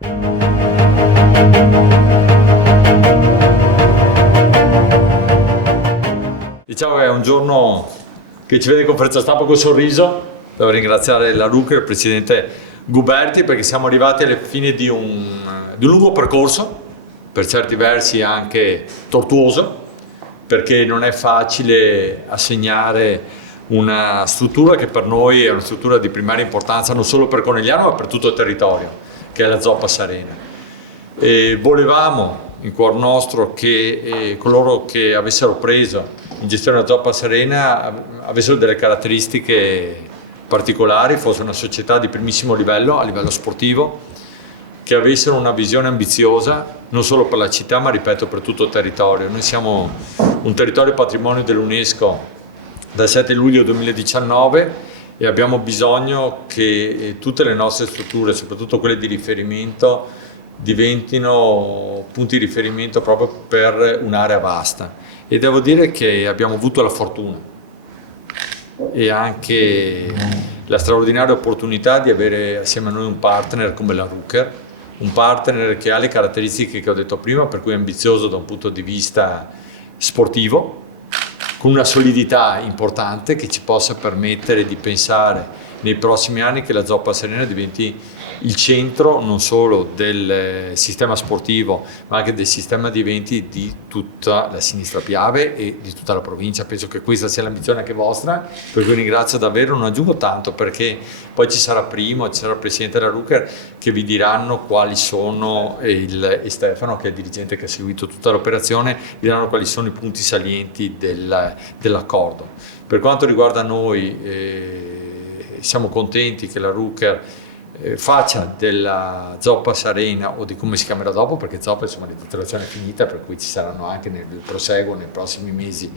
Diciamo che è un giorno che ci vede in conferenza stampa col sorriso. Devo ringraziare la Rucker, il presidente Guberti, perché siamo arrivati alla fine di un lungo percorso, per certi versi anche tortuoso, perché non è facile assegnare una struttura che per noi è una struttura di primaria importanza non solo per Conegliano ma per tutto il territorio, che è la Zoppas Arena. E volevamo in cuor nostro che coloro che avessero preso in gestione la Zoppas Arena avessero delle caratteristiche particolari, fosse una società di primissimo livello a livello sportivo, che avessero una visione ambiziosa non solo per la città ma ripeto per tutto il territorio. Noi siamo un territorio patrimonio dell'UNESCO dal 7 luglio 2019 e abbiamo bisogno che tutte le nostre strutture, soprattutto quelle di riferimento, diventino punti di riferimento proprio per un'area vasta. E devo dire che abbiamo avuto la fortuna e anche la straordinaria opportunità di avere assieme a noi un partner come la Rucker, un partner che ha le caratteristiche che ho detto prima, per cui è ambizioso da un punto di vista sportivo, con una solidità importante che ci possa permettere di pensare nei prossimi anni che la Zoppas Arena diventi il centro non solo del sistema sportivo ma anche del sistema di eventi di tutta la Sinistra Piave e di tutta la provincia. Penso che questa sia l'ambizione anche vostra, per cui ringrazio davvero, non aggiungo tanto perché poi ci sarà Primo, ci sarà il presidente della Rucker che vi diranno quali sono, e Stefano che è il dirigente che ha seguito tutta l'operazione, vi diranno quali sono i punti salienti dell'accordo. Per quanto riguarda noi, siamo contenti che la Rucker faccia della Zoppas Arena o di come si chiamerà dopo, perché Zoppas insomma la titolazione è finita, per cui ci saranno anche nel proseguo nei prossimi mesi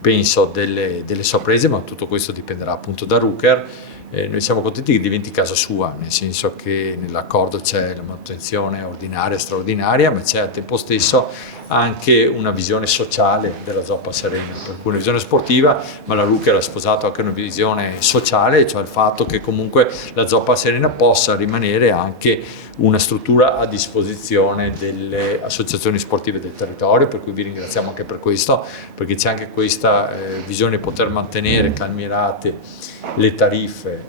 penso delle sorprese, ma tutto questo dipenderà appunto da Rucker. Noi siamo contenti che diventi casa sua, nel senso che nell'accordo c'è la manutenzione ordinaria, straordinaria, ma c'è al tempo stesso anche una visione sociale della Zoppas Arena, per cui una visione sportiva, ma la Rucker ha sposato anche una visione sociale, cioè il fatto che comunque la Zoppas Arena possa rimanere anche una struttura a disposizione delle associazioni sportive del territorio, per cui vi ringraziamo anche per questo, perché c'è anche questa visione di poter mantenere calmierate le tariffe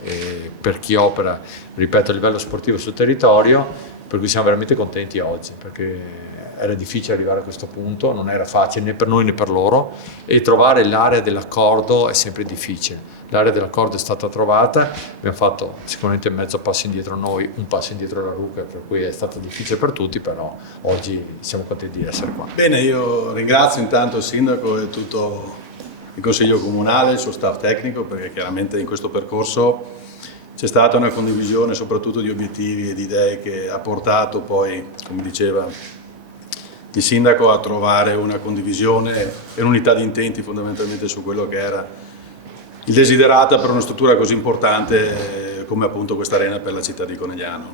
per chi opera, ripeto, a livello sportivo sul territorio, per cui siamo veramente contenti oggi, perché era difficile arrivare a questo punto, non era facile né per noi né per loro, e trovare l'area dell'accordo è sempre difficile. L'area dell'accordo è stata trovata, abbiamo fatto sicuramente mezzo passo indietro noi, un passo indietro la Rucker, per cui è stato difficile per tutti, però oggi siamo contenti di essere qua. Bene, io ringrazio intanto il sindaco e tutto il consiglio comunale, il suo staff tecnico, perché chiaramente in questo percorso c'è stata una condivisione soprattutto di obiettivi e di idee che ha portato poi, come diceva il sindaco, a trovare una condivisione e un'unità di intenti fondamentalmente su quello che era il desiderata per una struttura così importante come appunto questa arena per la città di Conegliano.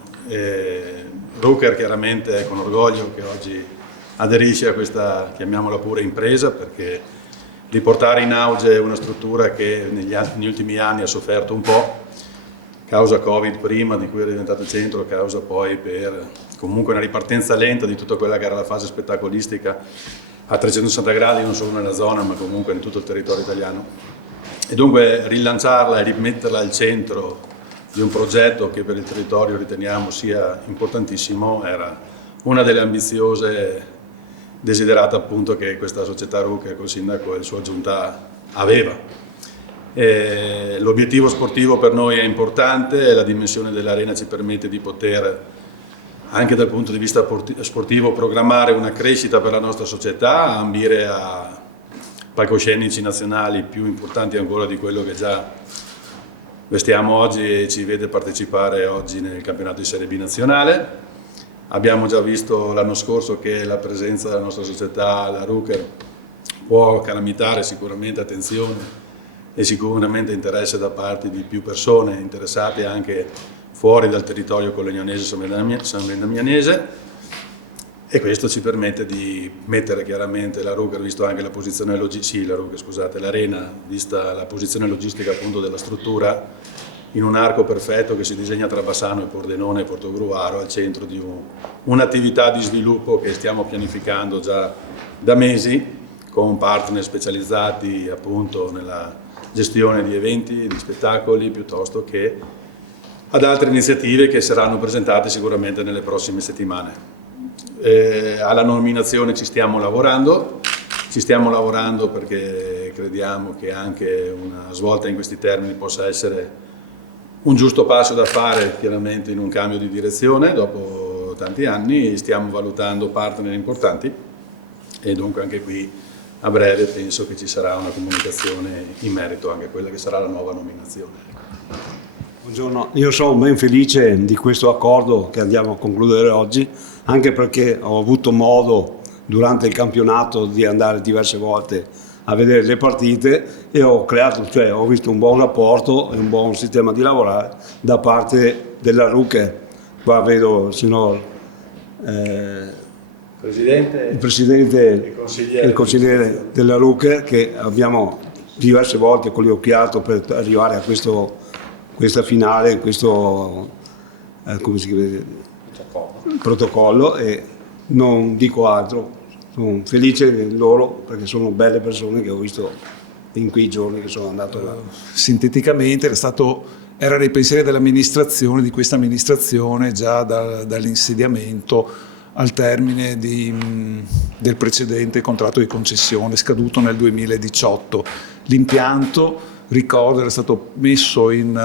Rucker chiaramente è con orgoglio che oggi aderisce a questa, chiamiamola pure, impresa, perché riportare in auge una struttura che negli ultimi anni ha sofferto un po', causa Covid prima, di cui era diventato centro, causa poi per comunque una ripartenza lenta di tutta quella che era la fase spettacolistica a 360 gradi, non solo nella zona ma comunque in tutto il territorio italiano. E dunque rilanciarla e rimetterla al centro di un progetto che per il territorio riteniamo sia importantissimo era una delle ambiziose desiderate appunto che questa società Rucker col sindaco e la sua giunta aveva. L'obiettivo sportivo per noi è importante e la dimensione dell'arena ci permette di poter anche dal punto di vista sportivo programmare una crescita per la nostra società, ambire a palcoscenici nazionali più importanti ancora di quello che già vestiamo oggi e ci vede partecipare oggi nel campionato di Serie B nazionale. Abbiamo già visto l'anno scorso che la presenza della nostra società, la Rucker, può calamitare sicuramente attenzione e sicuramente interesse da parte di più persone interessate anche fuori dal territorio colegnanese san bendamianese, e questo ci permette di mettere chiaramente la Rucker, visto anche la posizione l'arena, vista la posizione logistica appunto della struttura, in un arco perfetto che si disegna tra Bassano e Pordenone e Portogruaro, al centro di un'attività di sviluppo che stiamo pianificando già da mesi, con partner specializzati appunto nella gestione di eventi, di spettacoli, piuttosto che ad altre iniziative che saranno presentate sicuramente nelle prossime settimane. Alla nominazione ci stiamo lavorando perché crediamo che anche una svolta in questi termini possa essere un giusto passo da fare, chiaramente in un cambio di direzione dopo tanti anni. Stiamo valutando partner importanti e dunque anche qui a breve penso che ci sarà una comunicazione in merito anche a quella che sarà la nuova nominazione. Buongiorno, io sono ben felice di questo accordo che andiamo a concludere oggi, anche perché ho avuto modo durante il campionato di andare diverse volte a vedere le partite e ho visto un buon rapporto e un buon sistema di lavorare da parte della Rucker. Qua vedo il signor il presidente e il consigliere della Rucker, che abbiamo diverse volte coliocchiato per arrivare a questa finale, questo come si chiama, protocollo, e non dico altro. Sono felice di loro perché sono belle persone che ho visto in quei giorni che sono andato là. Sinteticamente era nei pensieri dell'amministrazione, di questa amministrazione, già dall'insediamento al termine del precedente contratto di concessione scaduto nel 2018. L'impianto, ricordo, era stato messo in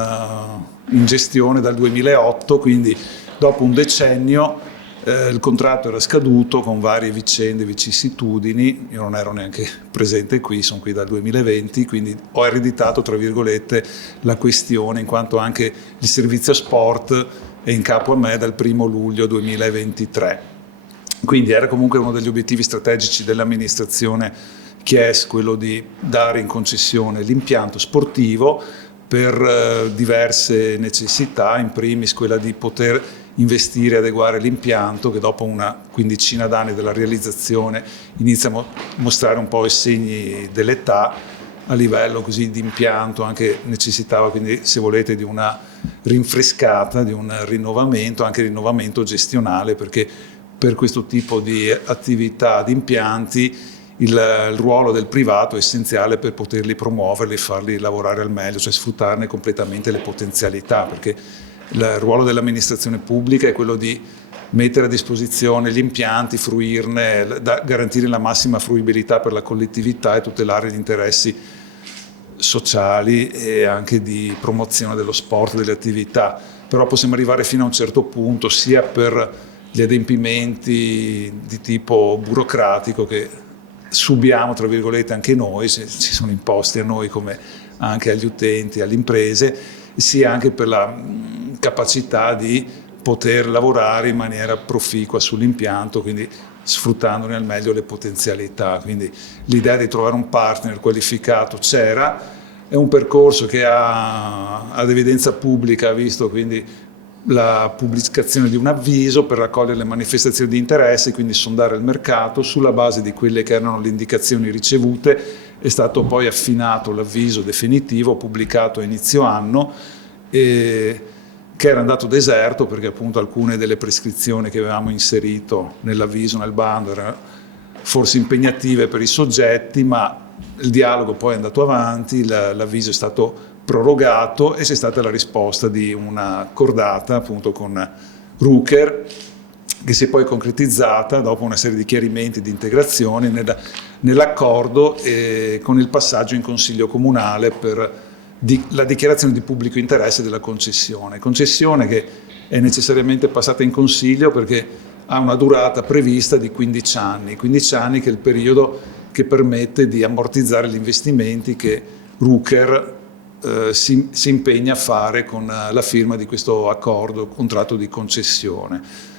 gestione dal 2008, quindi dopo un decennio il contratto era scaduto con varie vicende, vicissitudini. Io non ero neanche presente qui, sono qui dal 2020, quindi ho ereditato, tra virgolette, la questione, in quanto anche il servizio sport è in capo a me dal 1 luglio 2023. Quindi era comunque uno degli obiettivi strategici dell'amministrazione Chies, quello di dare in concessione l'impianto sportivo per diverse necessità, in primis quella di poter investire e adeguare l'impianto, che dopo una quindicina d'anni dalla realizzazione inizia a mostrare un po' i segni dell'età a livello così di impianto, anche necessitava quindi, se volete, di una rinfrescata, di un rinnovamento, anche rinnovamento gestionale, perché per questo tipo di attività, di impianti, il ruolo del privato è essenziale per poterli promuoverli e farli lavorare al meglio, cioè sfruttarne completamente le potenzialità, perché il ruolo dell'amministrazione pubblica è quello di mettere a disposizione gli impianti, fruirne, garantire la massima fruibilità per la collettività e tutelare gli interessi sociali e anche di promozione dello sport, delle attività. Però possiamo arrivare fino a un certo punto, sia per gli adempimenti di tipo burocratico che subiamo, tra virgolette, anche noi, se ci sono imposti a noi come anche agli utenti, alle imprese, sia anche per la capacità di poter lavorare in maniera proficua sull'impianto, quindi sfruttandone al meglio le potenzialità. Quindi l'idea di trovare un partner qualificato c'era, è un percorso che ha ad evidenza pubblica, ha visto quindi la pubblicazione di un avviso per raccogliere le manifestazioni di interesse, quindi sondare il mercato. Sulla base di quelle che erano le indicazioni ricevute è stato poi affinato l'avviso definitivo pubblicato a inizio anno, che era andato deserto perché appunto alcune delle prescrizioni che avevamo inserito nell'avviso, nel bando, erano forse impegnative per i soggetti, ma il dialogo poi è andato avanti, l'avviso è stato prorogato e c'è stata la risposta di una cordata appunto con Rucker, che si è poi concretizzata dopo una serie di chiarimenti, di integrazioni nell'accordo e con il passaggio in Consiglio Comunale per la dichiarazione di pubblico interesse della concessione che è necessariamente passata in Consiglio perché ha una durata prevista di 15 anni che è il periodo che permette di ammortizzare gli investimenti che Rucker si impegna a fare con la firma di questo accordo, contratto di concessione.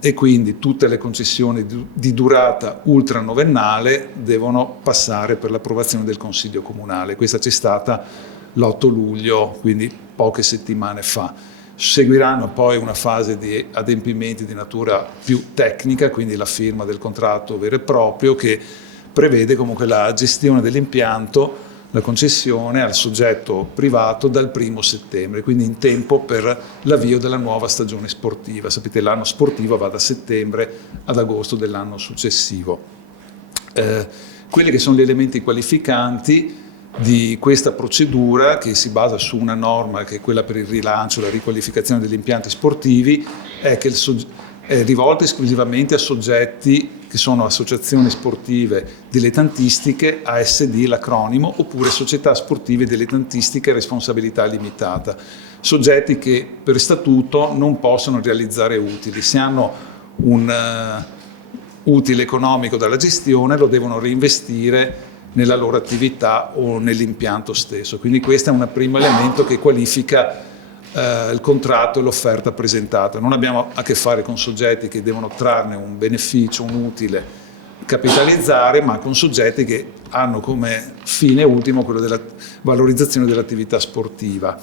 E quindi tutte le concessioni di durata ultranovennale devono passare per l'approvazione del Consiglio Comunale. Questa c'è stata l'8 luglio, quindi poche settimane fa. Seguiranno poi una fase di adempimenti di natura più tecnica, quindi la firma del contratto vero e proprio, che prevede comunque la gestione dell'impianto la concessione al soggetto privato dal 1° settembre, quindi in tempo per l'avvio della nuova stagione sportiva. Sapete, l'anno sportivo va da settembre ad agosto dell'anno successivo. Quelli che sono gli elementi qualificanti di questa procedura, che si basa su una norma che è quella per il rilancio e la riqualificazione degli impianti sportivi, è che è rivolta esclusivamente a soggetti che sono associazioni sportive dilettantistiche, ASD l'acronimo, oppure società sportive dilettantistiche a responsabilità limitata, soggetti che per statuto non possono realizzare utili. Se hanno un utile economico dalla gestione lo devono reinvestire nella loro attività o nell'impianto stesso. Quindi questo è un primo elemento che qualifica il contratto e l'offerta presentata. Non abbiamo a che fare con soggetti che devono trarne un beneficio, un utile, capitalizzare, ma con soggetti che hanno come fine ultimo quello della valorizzazione dell'attività sportiva.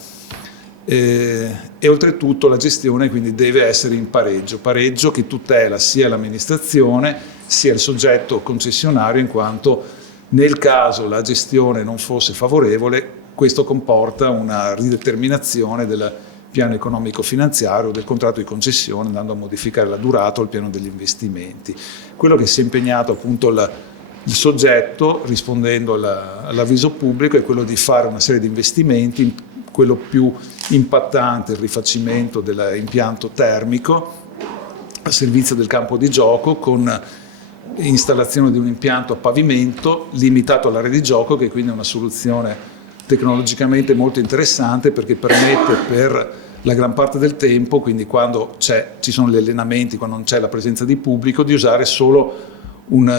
E oltretutto la gestione quindi deve essere in pareggio che tutela sia l'amministrazione sia il soggetto concessionario, in quanto nel caso la gestione non fosse favorevole, questo comporta una rideterminazione del piano economico-finanziario, del contratto di concessione, andando a modificare la durata o il piano degli investimenti. Quello che si è impegnato appunto il soggetto, rispondendo all'avviso pubblico, è quello di fare una serie di investimenti. Quello più impattante, il rifacimento dell'impianto termico a servizio del campo di gioco, con installazione di un impianto a pavimento limitato all'area di gioco, che quindi è una soluzione tecnologicamente molto interessante, perché permette per la gran parte del tempo, quindi quando ci sono gli allenamenti, quando non c'è la presenza di pubblico, di usare solo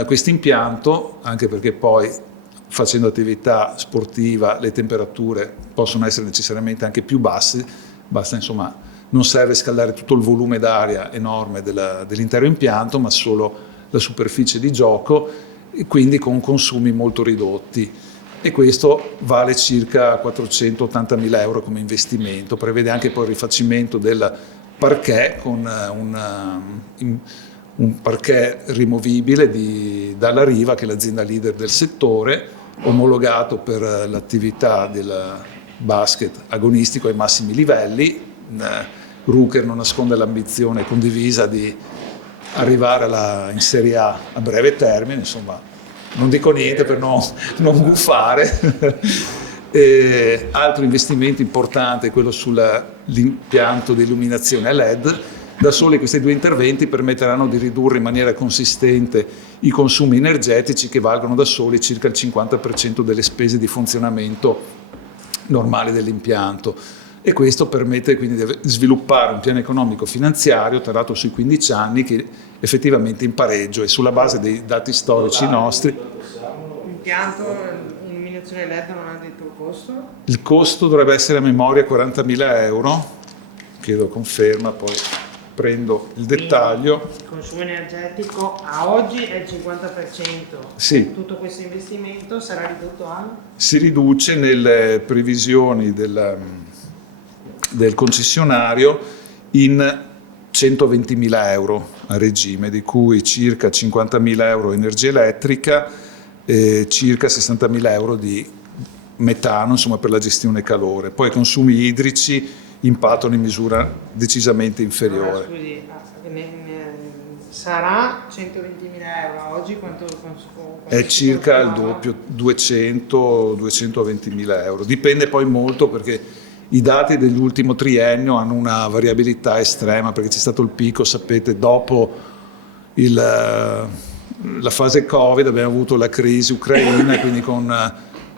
questo impianto, anche perché poi facendo attività sportiva le temperature possono essere necessariamente anche più basse, basta insomma, non serve scaldare tutto il volume d'aria enorme dell'intero impianto, ma solo la superficie di gioco, e quindi con consumi molto ridotti. E questo vale circa 480.000 euro come investimento. Prevede anche poi il rifacimento del parquet con un parquet rimovibile dalla Riva, che è l'azienda leader del settore, omologato per l'attività del basket agonistico ai massimi livelli. Ruker non nasconde l'ambizione condivisa di arrivare in Serie A a breve termine, insomma, non dico niente per non gufare. Altro investimento importante è quello sull'impianto di illuminazione LED. Da soli questi due interventi permetteranno di ridurre in maniera consistente i consumi energetici, che valgono da soli circa il 50% delle spese di funzionamento normali dell'impianto. E questo permette quindi di sviluppare un piano economico finanziario tarato sui 15 anni, che effettivamente in pareggio, e sulla base dei dati storici nostri. L'impianto in illuminazione LED non ha detto il costo? Il costo dovrebbe essere a memoria 40.000 euro, chiedo conferma, poi prendo il dettaglio. Il consumo energetico a oggi è il 50%. Sì. Tutto questo investimento sarà ridotto a? Si riduce nelle previsioni del concessionario in 120.000 euro a regime, di cui circa 50.000 euro energia elettrica e circa 60.000 euro di metano, insomma, per la gestione calore. Poi i consumi idrici impattano in misura decisamente inferiore. Allora, scusi, sarà 120.000 euro, oggi quanto è circa il doppio, 200-220.000 euro. Dipende poi molto, perché i dati dell'ultimo triennio hanno una variabilità estrema, perché c'è stato il picco, sapete, dopo la fase Covid abbiamo avuto la crisi ucraina, quindi con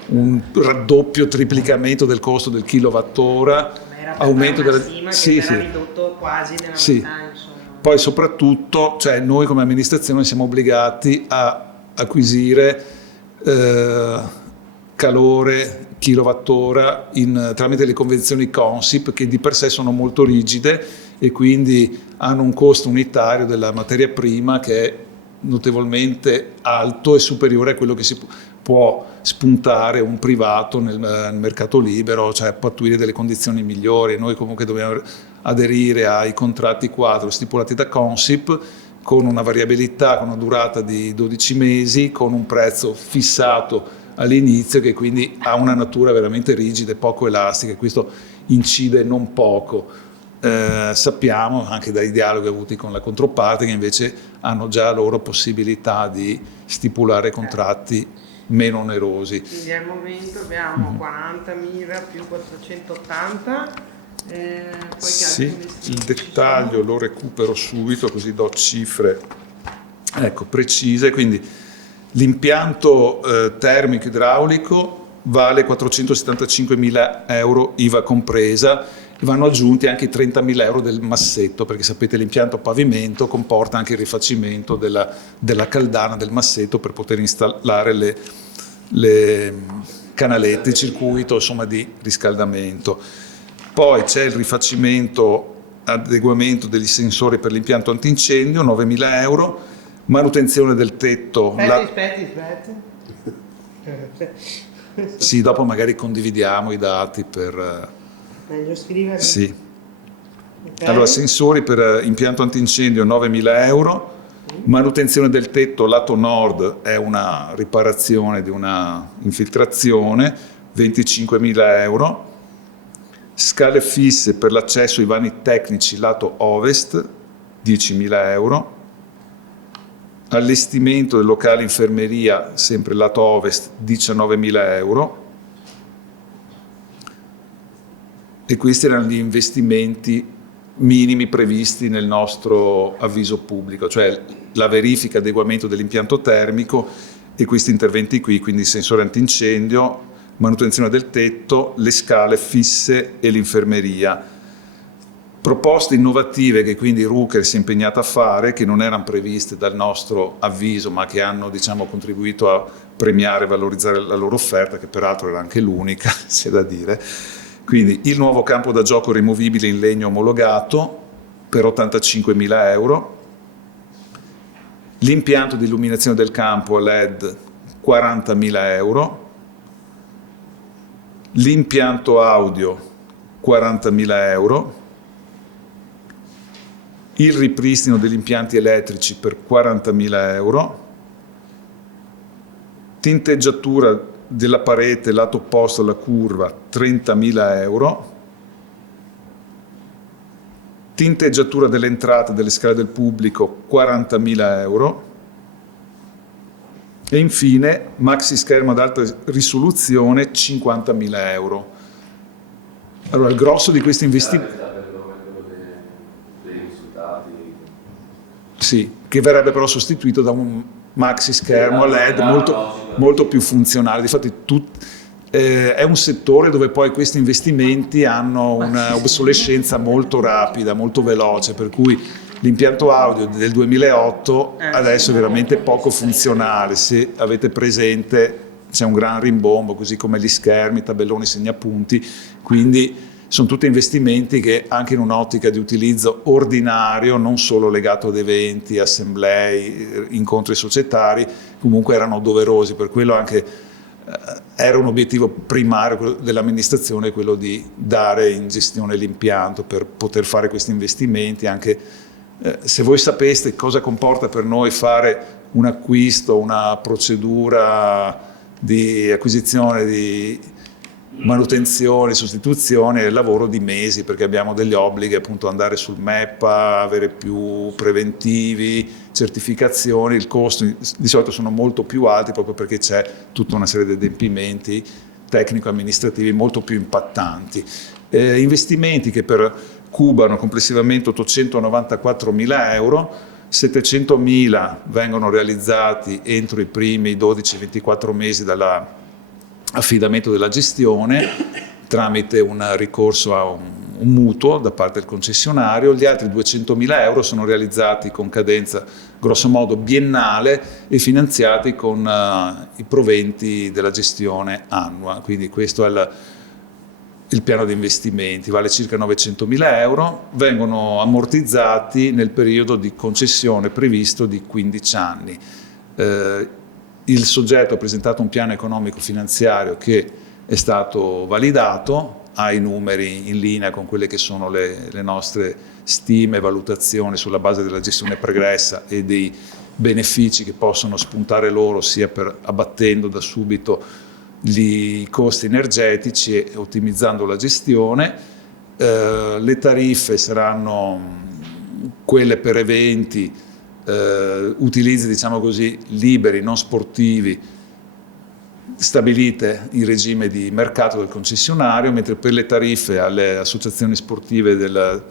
un raddoppio, triplicamento del costo del kilowattora, aumento della ridotto quasi della metà, insomma. Poi soprattutto, noi come amministrazione siamo obbligati a acquisire calore kilowattora tramite le convenzioni Consip, che di per sé sono molto rigide e quindi hanno un costo unitario della materia prima che è notevolmente alto e superiore a quello che si può spuntare un privato nel mercato libero, cioè pattuire delle condizioni migliori. Noi comunque dobbiamo aderire ai contratti quadro stipulati da Consip, con una variabilità, con una durata di 12 mesi, con un prezzo fissato all'inizio, che quindi ha una natura veramente rigida e poco elastica, e questo incide non poco. Sappiamo anche dai dialoghi avuti con la controparte che invece hanno già loro possibilità di stipulare contratti meno onerosi. Quindi al momento abbiamo 40.000 più 480. Poi che Sì, altri investimenti il ci dettaglio lo recupero subito, così do cifre precise. Quindi l'impianto termico idraulico vale 475.000 euro IVA compresa, e vanno aggiunti anche i 30.000 euro del massetto, perché sapete l'impianto pavimento comporta anche il rifacimento della caldana del massetto per poter installare le canalette, il circuito insomma di riscaldamento. Poi c'è il rifacimento, adeguamento degli sensori per l'impianto antincendio, 9.000 euro, manutenzione del tetto. Aspetti. Sì, dopo magari condividiamo i dati per... Meglio scrivere. Sì. Ok. Allora, sensori per impianto antincendio 9.000 euro, manutenzione del tetto lato nord è una riparazione di una infiltrazione, 25.000 euro, scale fisse per l'accesso ai vani tecnici lato ovest, 10.000 euro, allestimento del locale infermeria sempre lato ovest, 19.000 euro. E questi erano gli investimenti minimi previsti nel nostro avviso pubblico, cioè la verifica e adeguamento dell'impianto termico e questi interventi qui, quindi sensore antincendio, manutenzione del tetto, le scale fisse e l'infermeria. Proposte innovative che quindi Ruker si è impegnata a fare, che non erano previste dal nostro avviso, ma che hanno contribuito a premiare e valorizzare la loro offerta, che peraltro era anche l'unica, c'è da dire. Quindi il nuovo campo da gioco rimovibile in legno omologato per 85.000 euro, l'impianto di illuminazione del campo a LED 40.000 euro, l'impianto audio 40.000 euro, il ripristino degli impianti elettrici per 40.000 euro, tinteggiatura della parete lato opposto alla curva 30.000 euro, tinteggiatura dell'entrata delle scale del pubblico 40.000 euro e infine maxi schermo ad alta risoluzione 50.000 euro. Allora il grosso di questi investimenti... Sì, che verrebbe però sostituito da un maxi schermo a LED molto più funzionale. Difatti è un settore dove poi questi investimenti hanno un'obsolescenza molto rapida, molto veloce, per cui l'impianto audio del 2008 adesso è veramente poco funzionale. Se avete presente c'è un gran rimbombo, così come gli schermi, tabelloni, segnapunti, quindi sono tutti investimenti che anche in un'ottica di utilizzo ordinario, non solo legato ad eventi, assemblei, incontri societari, comunque erano doverosi. Per quello anche era un obiettivo primario dell'amministrazione, quello di dare in gestione l'impianto per poter fare questi investimenti. Anche se voi sapeste cosa comporta per noi fare un acquisto, una procedura di acquisizione, di manutenzione, sostituzione, è lavoro di mesi, perché abbiamo degli obblighi, appunto andare sul MEPA, avere più preventivi, certificazioni. Il costo di solito sono molto più alti proprio perché c'è tutta una serie di adempimenti tecnico-amministrativi molto più impattanti. Investimenti che per cubano complessivamente 894.000 euro, 700.000 vengono realizzati entro i primi 12-24 mesi dall'affidamento della gestione tramite un ricorso a un mutuo da parte del concessionario. Gli altri 200.000 euro sono realizzati con cadenza grossomodo biennale e finanziati con i proventi della gestione annua. Quindi questo è il piano di investimenti, vale circa 900.000 euro, vengono ammortizzati nel periodo di concessione previsto di 15 anni. Il soggetto ha presentato un piano economico finanziario che è stato validato, ha i numeri in linea con quelle che sono le nostre stime e valutazioni sulla base della gestione pregressa e dei benefici che possono spuntare loro, sia per abbattendo da subito i costi energetici e ottimizzando la gestione. Le tariffe saranno quelle per eventi, utilizzi diciamo così liberi, non sportivi, stabilite in regime di mercato del concessionario, mentre per le tariffe alle associazioni sportive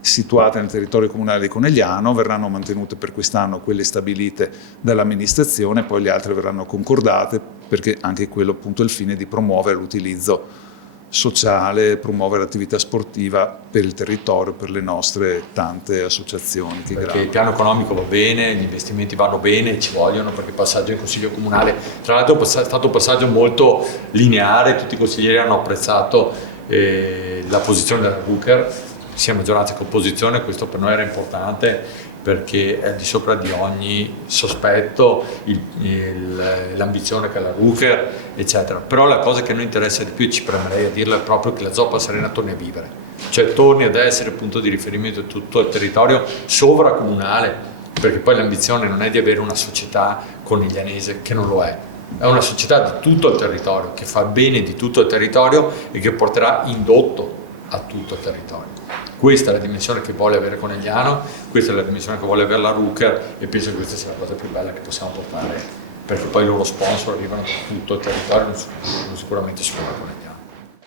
situate nel territorio comunale di Conegliano verranno mantenute per quest'anno quelle stabilite dall'amministrazione, poi le altre verranno concordate, perché anche quello appunto è il fine di promuovere l'utilizzo sociale, promuovere l'attività sportiva per il territorio, per le nostre tante associazioni. Perché il piano economico va bene, gli investimenti vanno bene, ci vogliono, perché il passaggio in Consiglio Comunale, tra l'altro è stato un passaggio molto lineare, tutti i consiglieri hanno apprezzato la posizione della Rucker, sia maggioranza che opposizione. Questo per noi era importante perché è al di sopra di ogni sospetto l'ambizione che ha la Rucker, eccetera. Però la cosa che a noi interessa di più, e ci premerei a dirlo, è proprio che la Zoppa Serena torni a vivere, cioè torni ad essere punto di riferimento di tutto il territorio sovracomunale, perché poi l'ambizione non è di avere una società coniglianese, che non lo è una società di tutto il territorio, che fa bene di tutto il territorio e che porterà indotto a tutto il territorio. Questa è la dimensione che vuole avere Conegliano, questa è la dimensione che vuole avere la Rucker, e penso che questa sia la cosa più bella che possiamo portare, perché poi i loro sponsor arrivano da tutto il territorio, non sicuramente solo a Conegliano.